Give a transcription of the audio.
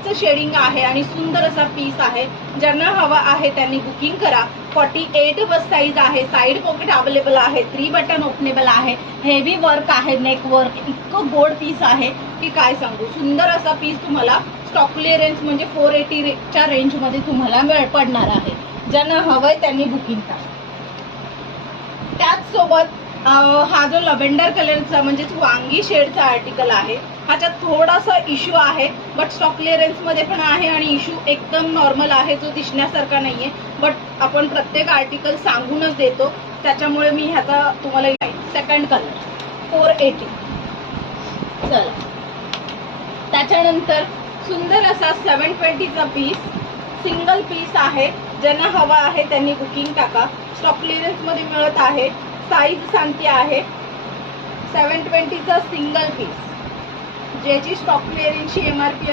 ब्लॅकचं shading आहे आणि सुंदर असा पीस आहे. ज्यांना हवा आहे त्यांनी बुकिंग करा. 48 बस साईज आहे. साईड पॉकेट अवेलेबल आहे. 3 बटन ओपनेबल आहे. हेवी वर्क आहे, नेक वर्क. इतकं गोड पीस आहे की काय सांगू. सुंदर असा पीस तुम्हाला स्टॉक क्लिअरन्स म्हणजे 480 च्या रेंजमध्ये तुम्हाला पडणार आहे. ज्यांना हवंय त्यांनी बुकिंग करा. त्याचसोबत हा जो लव्हेंडर कलरचा म्हणजेच वांगी शेडचा आर्टिकल आहे, ह्याच्यात थोडासा इश्यू आहे, बट स्टॉक क्लिअरन्स मध्ये पण आहे आणि इश्यू एकदम नॉर्मल आहे, जो दिसण्यासारखा नाहीये. बट आपण प्रत्येक आर्टिकल सांगूनच देतो, त्याच्यामुळे मी ह्याचा तुम्हाला सेकंड कलर 480. चला, त्याच्यानंतर सुंदर असा 720चा पीस, सिंगल पीस आहे. ज्यांना हवा आहे त्यांनी बुकिंग टाका. स्टॉक क्लिअरन्स मध्ये मिळत आहे. साईज सांगते आहे 720चा सिंगल पीस, ज्याची स्टॉक क्लिअरन्सची MRP